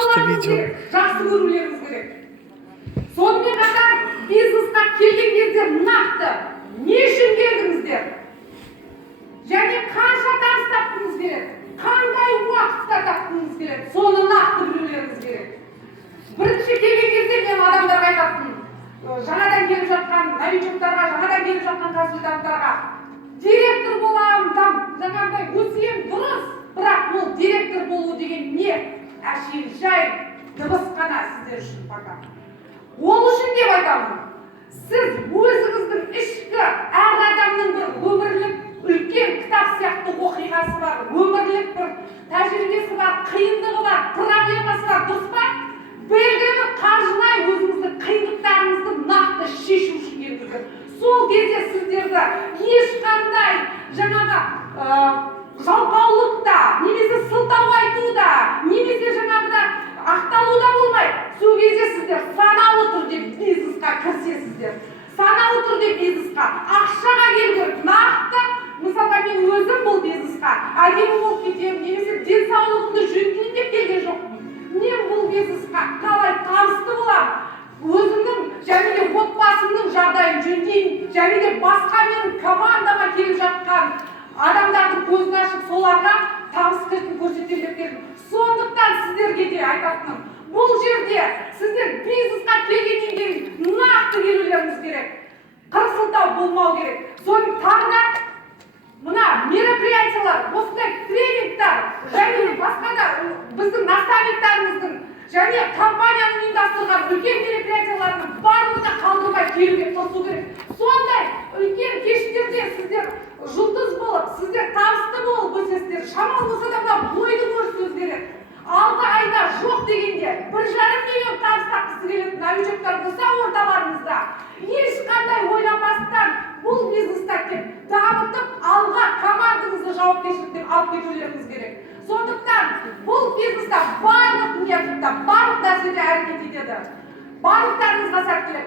балаларыңыз керек, жақсы көрулеріңіз керек. Сонымен қатар бизнесқа келген кезде нақты не үшін келдіңіздер? Және қанша табыс таптыңыз керек? Қандай уақытта таптыңыз керек? Соны нақты білулеріңіз керек. Бірінші келген кезде мен адамдарға айтатынмын, жаңадан келіп жатқан новичоктарға, жаңадан келіп жатқан консультанттарға, директор боламын, жаңағыдай өсем дұрыс, бірақ ол директор болу деген не? Әшейін жай дыбыс қана сіздер үшін пока. Ол үшін деп айтамын, сіз өзіңіздің ішкі әр адамның бір өмірлік үлкен кітап сияқты оқиғасы бар, өмірлік бір тәжірибесі бар, қиындығы бар, проблемасы бар, дұрыс па? Белгілі бір қаржылай өзіңіздің қиындықтарыңызды нақты шешу үшін келдіңіздер. Сол кезде сіздерді ешқандай жаңағы жалқаулықта, немесе сылтау айтуда, немесе жаңағыда ақталуда болмайды. Сол кезде сіздер саналы түрде бизнесқа кірісесіздер. Саналы түрде бизнесқа, ақшаға келгір, нақты, мысалға мен өзім бұл бизнесқа әдемі болып кетемін, немесе денсаулығымды жөндеймін деп келген жоқпын. Мен бұл бизнесқа қалай табысты боламын, өзімнің және де отбасымның жағдайын жөндеймін, және де басқа менің командама келіп жатқан адамдардың көзін ашып соларға табыс кілтін көрсетемін деп келдім. Сондықтан сіздерге де айтатыным, бұл жерде сіздер бизнесқа келгеннен кейін нақты келулеріңіз керек. Қырсылтау болмау керек. Соның тағы да мына мероприятиялар, осындай тренингтар, және басқа да біздің наставниктарымыздың және компанияның ұйымдастырған үлкен мероприятияларының барлығына қалдырмай келуге тырысу керек. Сондай үлкен кештерде сіздер жұлдыз болып, сіздер табысты болып өсесіздер. Шамалы болса да мына бойды көрсетуіңіз керек. 6 айда жоқ дегенде 1,5 миллион табыс тапқысы келетін новичоктар болса орталарыңызда, ешқандай ойланбастан бұл бизнесті дамытып, алға командаңызды жауапкершілікпен алып кетулеріңіз керек. Сондықтан бұл бизнесте барлық ниетте, барлық нәрседе әрекет етеді. Барлықтарыңызға сәттілік.